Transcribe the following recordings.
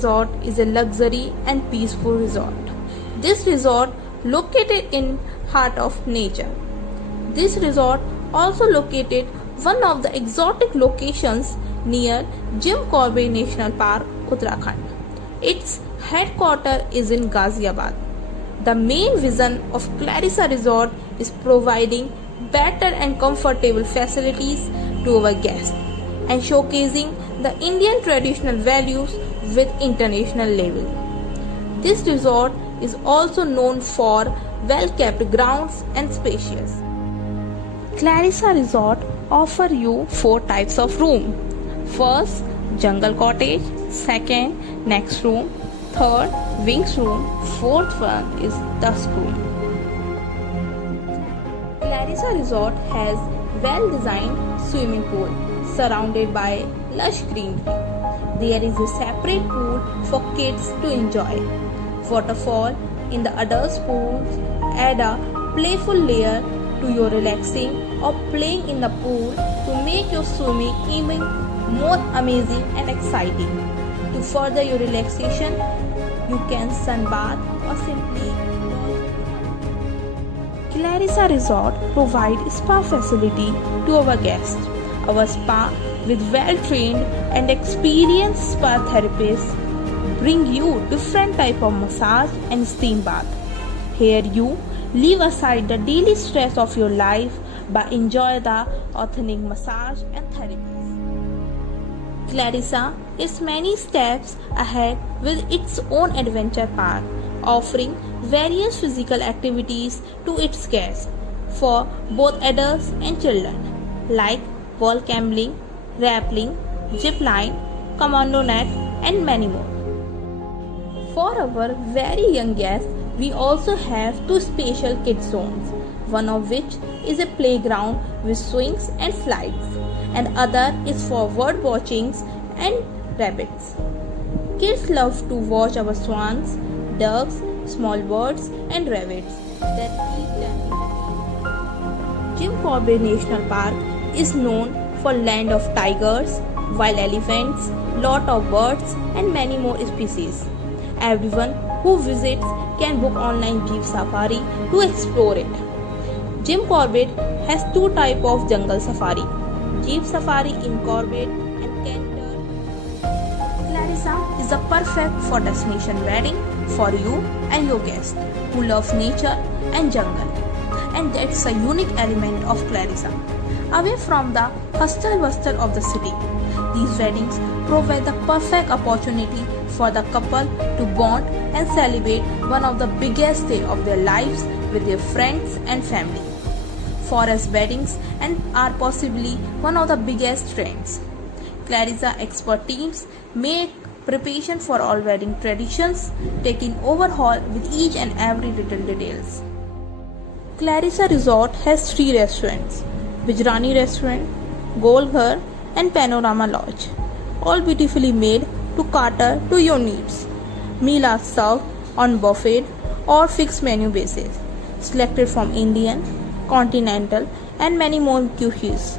Resort is a luxury and peaceful resort. This resort located in heart of nature. This resort also located one of the exotic locations near Jim Corbett National Park, Uttarakhand. Its headquarters is in Ghaziabad. The main vision of Clarissa Resort is providing better and comfortable facilities to our guests and showcasing the Indian traditional values with international level. This resort is also known for well-kept grounds and spacious. Clarissa Resort offer you 4 types of room. First, jungle cottage. Second, next room. Third, wings room. Fourth one is dusk room. Clarissa Resort has well-designed swimming pool surrounded by lush greenery. There is a separate pool for kids to enjoy. Waterfall in the adult pools add a playful layer to your relaxing or playing in the pool to make your swimming even more amazing and exciting. To further your relaxation, you can sunbath or simply Clarissa Resort provides spa facility to our guests. Our spa with well-trained and experienced spa therapists bring you different type of massage and steam bath. Here you leave aside the daily stress of your life but enjoy the authentic massage and therapies. Clarissa is many steps ahead with its own adventure park, offering various physical activities to its guests for both adults and children, like wall camping, rappelling, zip line, commando net, and many more. For our very young guests, we also have 2 special kids zones, one of which is a playground with swings and slides, and other is for bird watchings and rabbits. Kids love to watch our swans, ducks, small birds, and rabbits that keep them entertained. Jim Corbett National Park is known for land of tigers, wild elephants, lot of birds, and many more species. Everyone who visits can book online Jeep Safari to explore it. Jim Corbett has 2 types of jungle safari, Jeep Safari in Corbett and Canter. Clarissa is a perfect for destination wedding for you and your guests who love nature and jungle. And that's a unique element of Clarissa. Away from the hustle bustle of the city, these weddings provide the perfect opportunity for the couple to bond and celebrate one of the biggest days of their lives with their friends and family. Forest weddings are possibly one of the biggest trends. Clarissa expert teams make preparation for all wedding traditions, taking overhaul with each and every little details. Clarissa Resort has 3 restaurants: Bijrani Restaurant, Golghar, and Panorama Lodge, all beautifully made to cater to your needs. Meals are served on buffet or fixed menu basis, selected from Indian, continental, and many more cuisines.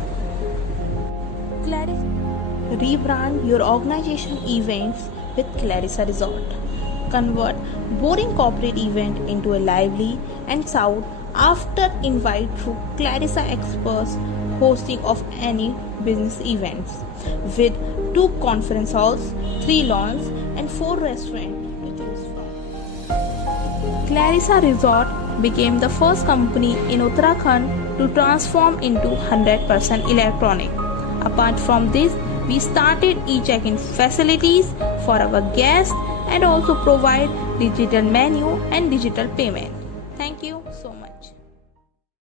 Rebrand your organization events with Clarissa Resort. Convert boring corporate event into a lively and sought after invite through Clarissa experts hosting of any business events with 2 conference halls, 3 lawns, and 4 restaurants to choose from. Clarissa Resort became the first company in Uttarakhand to transform into 100% electronic. Apart from this, we started e-check-in facilities for our guests and also provide digital menu and digital payment. Thank you.